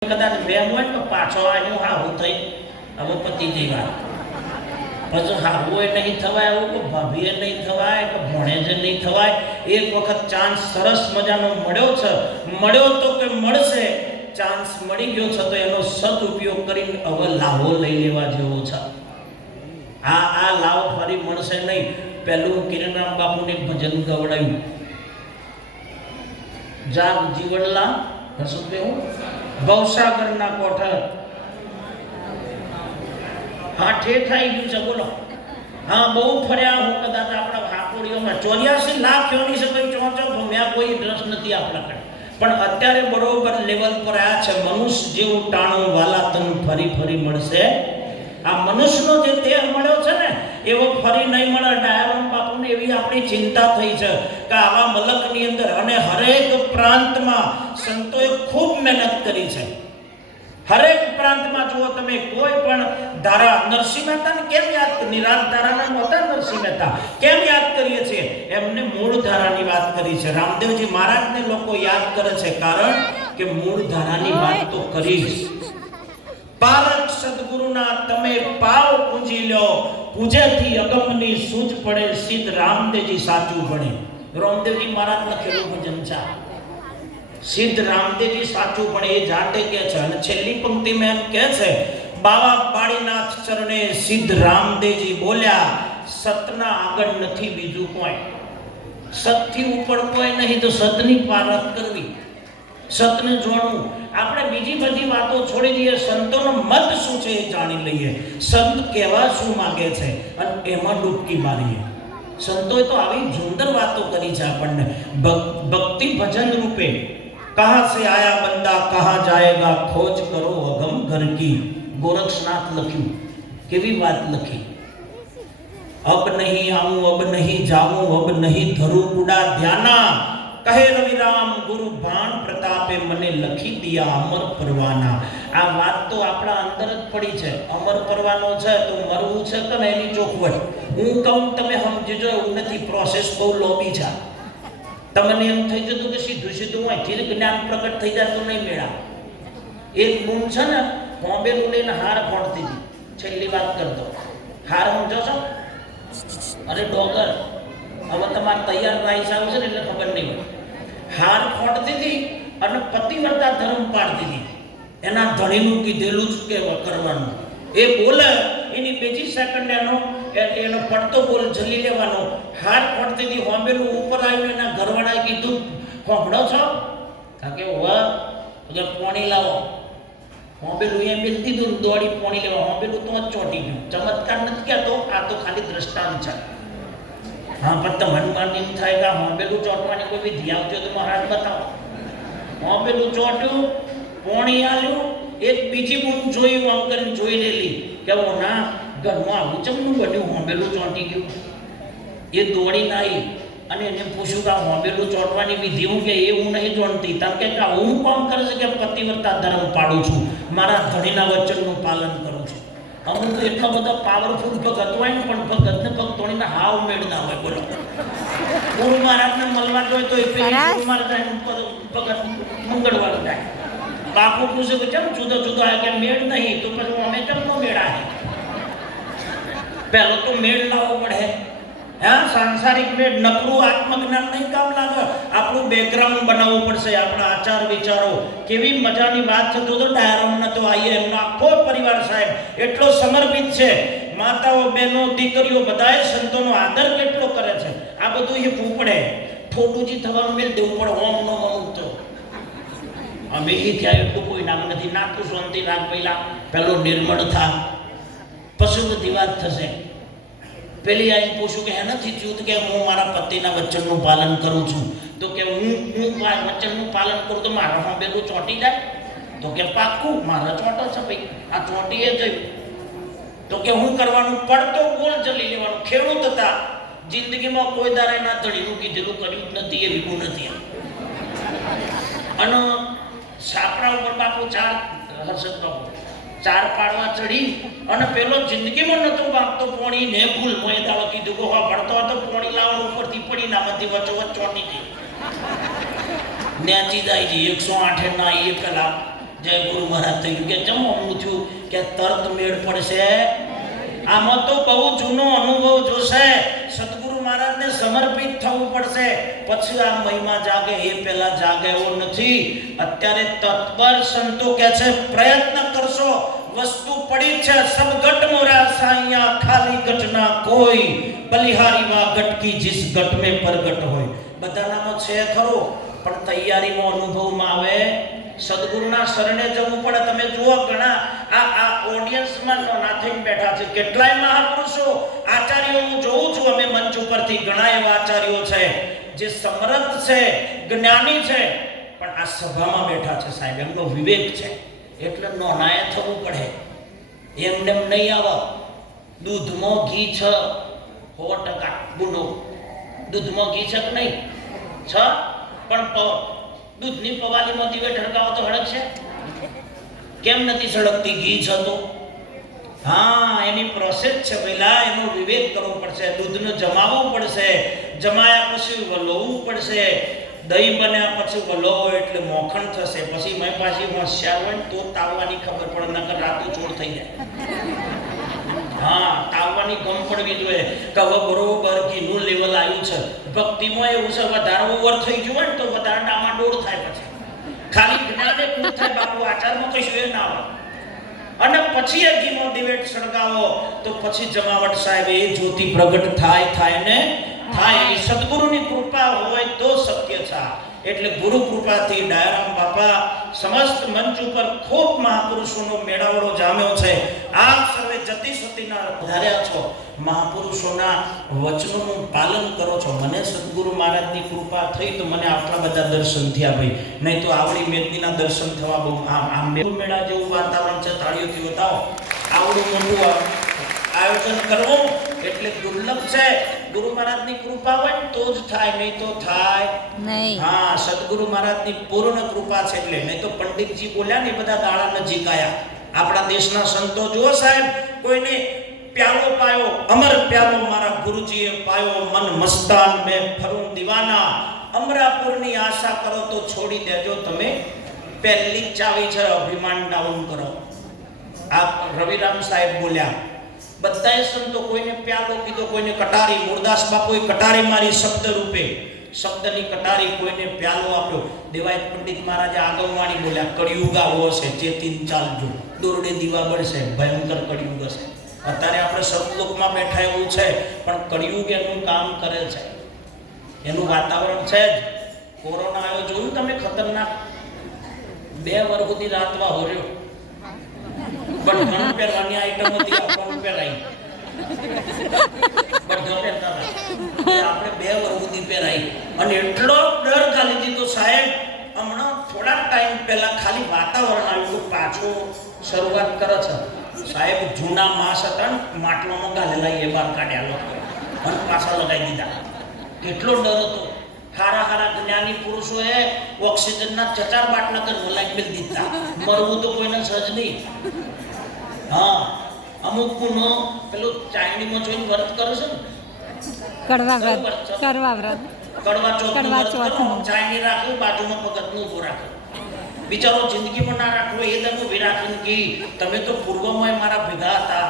કદાચ વેમ હોય તો પાછો આવ્યો હાવું થઈ હવે પતિ જેવા પછી હાવું એ નહીં થવાય એવું કે ભાભીએ નહીં થવાય કે ભણેજે નહીં થવાય. એક વખત ચાન્સ સરસ મજાનો મળ્યો તો કે મળશે. ચાન્સ મળી ગયો છે તો એનો સદુપયોગ કરીને હવે લાવો લઈ લેવા જેવો છે. આ લાવો ફરી મળશે નહીં. પહેલું કિરણરામ બાપુને ભજન ગવડાયું, જાગ જીવનલા હસું ભવસાગરના કોઠર. હા ઠેઠાઈ ગયું છે બોલો. હા બહુ ફર્યા હું કદાચ આપણા હાકોડીઓમાં 84 લાખ યોની છે કોઈ ચોંચો ભમ્યા કોઈ રસ નથી આપણા કಡೆ. પણ અત્યારે બરોબર લેવલ પર આવ્યા છે. મનુષ્ય જેવું ટાણું વાલા તન ફરી ફરી મળશે. આ મનુષ્યનો જે દેહ મળ્યો છે ને એવો ફરી નહીં મળે. ડાયારામ બાપુને એવી આપણી ચિંતા થઈ છે કે આવા મલકની અંદર અને હરેક પ્રાંતમાં સંતોએ ખૂબ મહેનત કરી છે. હરેક પ્રાંતમાં જુઓ તમે કોઈ પણ ધારા નરસિંહ મહેતાને કેમ યાદ નિરાંત ધારાના નહોતા નરસિંહ મહેતા કેમ યાદ કરીએ છીએ? એમને મૂળ ધારાની વાત કરી છે. રામદેવજી મહારાજને લોકો યાદ કરે છે કારણ કે મૂળ ધારાની વાત તો કરી. પારક સદગુરુના તમે પાવ પૂજી લ્યો, પૂજેથી અગમની સૂઝ પડે, સિદ્ધ રામદેવજી સાચું ભણે. રામદેવજી મહારાજ લખેલું ભજન છે. સિદ્ધ રામદેવજી સાચું ભણે એ જાતે કે છે. અને છેલ્લી પંક્તિમાં એમ કે છે, બાવા બાળીનાથ ચરણે સિદ્ધ રામદેવજી બોલ્યા, સતના આગળ નથી બીજું કોઈ. સતથી ઉપર કોઈ નહીં તો સતની પારખ કરવી, સતને જોડવું. આપણે બીજી બધી વાતો છોડી દઈએ, સંતોનો મત શું છે એ જાણી લઈએ. સંત કહેવા શું માંગે છે અને એમાં ડૂબકી મારીએ. સંતોએ તો આવી સુંદર વાતો કરી છે આપણને. ભક્તિ ભજન રૂપે કહાં સે આયા બંદા કહાં જાયેગા, ખોજ કરો અગમ ઘર કી. ગોરક્ષનાથ લખ્યું. કેવી વાત લખી. અબ નહીં આવું અબ નહીં જાવું અબ નહીં ધરું કુડા ધ્યાના, કહે રવિરામ ગુરુ ભાણ પ્રતાપે મને લખી દિયા અમર પરવાના. આ વાત તો આપણા અંદર જ પડી છે. અમર પરવાનો છે તો મરવું છે કે એની ચોખવટ. હું કહું તમે સમજીજો એવું નથી. પ્રોસેસ બહુ લોબી છે. તમને એમ થઈ જતું કે સીધું સીધું અહીંથી જ જ્ઞાન પ્રગટ થઈ જાય તો નહીં મેળા. એક મૂન છે ને બોમ્બેનું લઈને હાર ફોડતી હતી. છેલ્લી વાત કરતો હાર સમજો છો? અરે ડોગર હવે તમારે તૈયાર રાઈસ આવે છે ને એટલે ખબર નહીં હોય. હાર ફોડતી હતી અને પતિવ્રતા ધર્મ પાડતી હતી. એના ધણીનું કીધેલું જ કે કરવાનું. એ બોલે એની બીજી સેકન્ડ એનો પડતો બોલ જલી લેવાનો. હાર ફોડતી હતી હોંબેલું ઉપર આવ્યું. એના ઘરવાળાએ કીધું, હોંભળો છો? કે વાહ પોણી લાવો. હોંબેલું એમ બેલ દીધું, દોડી પોણી લેવા. હોંબેલું તો જ ચોંટી ગયું. ચમત્કાર નથી કહેતો, આ તો ખાલી દ્રષ્ટાંત છે. હા પણ તમને એમ થાય કે હોંબેલું ચોંટવાની કોઈ વિધિ આવતી હોય તો મહારાજ બતાવો. હોંબેલું ચોંટ્યું, પોણી આલ્યું. એક બીજી બૂમ જોયું, આમ કરીને જોઈ લેલી કે ના ઘરમાં આવું ચમનું બન્યું, હોંબેલું ચોંટી ગયું. એ દોડીને આવી અને એને પૂછ્યું કે આ હોંબેલું ચોંટવાની વિધિ હું કે એ હું નહીં જોણતી. તમે કે હું કોમ કરે છે કે પતિવ્રતા ધર્મ પાડું છું, મારા ધણીના વચનનું પાલન કરું છું. અમુક તો એટલા બધા પાવરફુલ ભગત હોય ને પણ ભગતને પગ તોડીને હાવ મેળ ના હોય. બોલો ગુરુ મહારાજને મળવા જોઈએ તો એ ગુરુ મહારાજ ભગત મંગળવાર જાય. બાપુ પૂછે કે કેમ જુદો જુદો આવે કે મેળ નહીં તો પછી અમે કેમ નો મેળ આવે? પહેલો તો મેળ લાવવો પડે. હા સાંસારિક મેળ નકરું આત્મજ્ઞાન નહીં કામ લાગે. આપણું બેકગ્રાઉન્ડ બનાવવું પડશે. આપણા આચાર વિચારો. કેવી મજાની વાત થતો હતો ડાયરામને તો આવીએ. એમનો આખો પરિવાર સાહેબ એટલો સમર્પિત છે. માતાઓ બહેનો દીકરીઓ બધાએ સંતોનો આદર કેટલો કરે છે. આ બધું એ પડે. ઠોટુજી થવાનું મેળ દેવું પડે. ઓમ નો મમ તો અમે એ ત્યાં એટલું કોઈ નામ નથી. નાખું શાંતિ રાખ પહેલા પેલો નિર્મળ થા પછી બધી વાત થશે. પેલી આઈને પૂછું કે હે નથી થયું કે હું મારા પતિના વચનનું પાલન કરું છું. તો કે હું વચનનું પાલન કરું તો મારા હોંબેલું ચોંટી જાય? તો કે પાક્કું મારા ચોંટો છે ભાઈ, આ ચોંટી એ જોયું. તો કે હું કરવાનું? પડતો બોલ જલી લેવાનું. ખેડૂત હતા, જિંદગીમાં કોઈ દારા ના ધણીનું કીધેલું કર્યું જ નથી. એ વિકું નથી. અને સાપડા ઉપર બાપુ હર્ષદ બાપુ ચાર પાડવા ચડી અને પેલો જિંદગીમાં નતો વાગતો પોણી ને ભૂલ મોએ દાડો કીધું કે હા ભણતો હતો પોણી લાવવાનું ઉપરથી પડી ના બધી વચ્ચોવચ્ચ ચોંટી ગઈ. નેચી જાય છે 108 ના એ પેલા જય ગુરુ મહારાજ થયું કે ચમ અમનું થયું કે તરત મેળ પડશે આમાં તો બહુ જૂનો અનુભવ જોશે સદગુરુ મહારાજને સમર્પિત થવું પડશે પછી આ મહિમા જાગે એ પહેલા જાગે એવો નથી અત્યારે તત્પર સંતો કહે છે પ્રયત્ન કરશો વસ્તુ પડી છે સબ ગટ મોરા સાઈયા ખાલી ઘટના કોઈ બલિહારી માં ગટકી જીસ ગટ મે પ્રગટ હોય બધાનામાં છે ખરો પણ તૈયારીમાં અનુભવમાં આવે સદગુરુના શરણે જવું પડે તમે જુઓ ઘણા આ ઓડિયન્સમાં નાથીને બેઠા છે કેટલાય મહાપુરુષો આચાર્યો હું જોઉં છું અમે મંચ ઉપરથી ઘણા એવા આચાર્યો છે જે સમર્થ છે જ્ઞાની છે પણ આ સભામાં બેઠા છે સાહેબ એમનો વિવેક છે એટલે નોનાએ થવું પડે એમને નહીં આવે દૂધમાં ઘી છે 100% બોલો દૂધમાં ઘી છે કે નહીં છે પણ દૂધની પવાલીમાં દીવે ઢળકાવો તો હળક છે કેમ નથી સળગતી ઘી છે તો હા એની પ્રોસેસ છે પહેલા એનો વિવેક કરવો પડશે દૂધને જમાવવું પડશે જમાયા પછી વલોવવું પડશે દહીં બન્યા પછી વલોવો એટલે મોખણ થશે પછી મેં પાછી હોશિયાર હોય તો તાવવાની ખબર પડે નકર રાતું ચોર થઈ જાય હા તાવવાની ગમ પડવી જોઈએ કે હવે બરોબર ઘીનું લેવલ આવ્યું છે ભક્તિમાં એવું છે વધારે ઓવર થઈ ગયું હોય ને તો વધારે ડામાડોળ થાય પછી ખાલી જ્ઞાને પૂરું થાય બાપુ આચારમાં કશું એ ના આવે અને પછી એ ઘીનો દિવેટ સળગાવો તો પછી જમાવટ સાહેબ એ જ્યોતિ પ્રગટ થાય ને થાય સદગુરુની કૃપા હોય તો શક્ય છે એટલે ગુરુ કૃપાથી ડાયારામ બાપા સમસ્ત મંચ ઉપર ખૂબ મહાપુરુષોનો મેળાવડો જામ્યો છે આપ સર્વે જતી સતીના ધાર્યા છો મહાપુરુષોના વચનોનું પાલન કરો છો મને સદગુરુ મહારાજની કૃપા થઈ તો મને આટલા બધા દર્શન થયા ભાઈ નહીં તો આવડી મેદનીના દર્શન થવા બહુ આમ મેળા જેવું વાતાવરણ છે તાળીઓથી બતાવો આવડું મોટું આયોજન કરવું એટલે દુર્લભ છે ગુરુ મહારાજની કૃપા હોય તો જ થાય નહીં તો થાય નહીં હા સદગુરુ મહારાજની પૂર્ણ કૃપા છે એટલે નહીં તો પંડિતજી બોલ્યા ને બધા દાડા નજીક આયા આપણા દેશના સંતો જુઓ સાહેબ કોઈને પ્યાલો પાયો અમર પ્યાલો મારા ગુરુજીએ પાયો મન મસ્તાન મેં ફરું દીવાના અમરાપુરની આશા કરો તો છોડી દેજો તમે પહેલી ચાવી છે અભિમાન ડાઉન કરો આ રવિરામ સાહેબ બોલ્યા બધાએ સંતો કોઈને પ્યાલો કીધો કોઈને કટારી મૂળદાસ બાપુએ કટારી મારી શબ્દ રૂપે શબ્દની કટારી કોઈને પ્યાલો આપ્યો દેવાયત પંડિત મહારાજે આગમવાણી બોલ્યા કળિયુગ આવો છે ચેતીન ચાલજો દોરડે દીવા બળશે ભયંકર કળિયુગ હશે અત્યારે આપણે સતલોકમાં બેઠા એવું છે પણ કળિયુગ એનું કામ કરે છે એનું વાતાવરણ છે જ કોરોના આવ્યો જોયું તમે ખતરનાક 2 વર્ષ સુધી રાતવા હોર્યો પણ ઘણું પહેરવાની આઈટમ હતી આપણને પહેરાઈ બધો પહેરતા હતા આપણે 2 વર્ષ સુધી પહેરાઈ અને એટલો ડર ખાલી દીધો સાહેબ હમણાં થોડા ટાઈમ પહેલા ખાલી વાતાવરણ આવ્યું પાછો શરૂઆત કરે છે સાહેબ જૂના માસ હતા ને માટલામાં ગાલેલા એ બહાર કાઢ્યા લોકો અને પાછા લગાવી દીધા કેટલો ડર હતો હારા જ્ઞાની પુરુષોએ ઓક્સિજનના 4 બાટલા કર બોલાવી મેલ દીધા મરવું તો કોઈને સહજ નહીં હા અમુક નો પેલો ચાઇનીમાં જોઈને વ્રત કરે છે ને કડવા વ્રત કડવા ચોથ ચાઇની રાખવું બાજુમાં ભગતનું ઉભો રાખવું બિચારો જિંદગીમાં ના રાખવો એ દરનું વિરાખીને કી તમે તો પૂર્વમાં મારા ભેગા હતા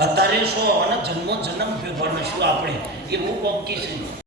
અત્યારે શું અને જન્મ ભેગા શું આપણે એવું કોકી છે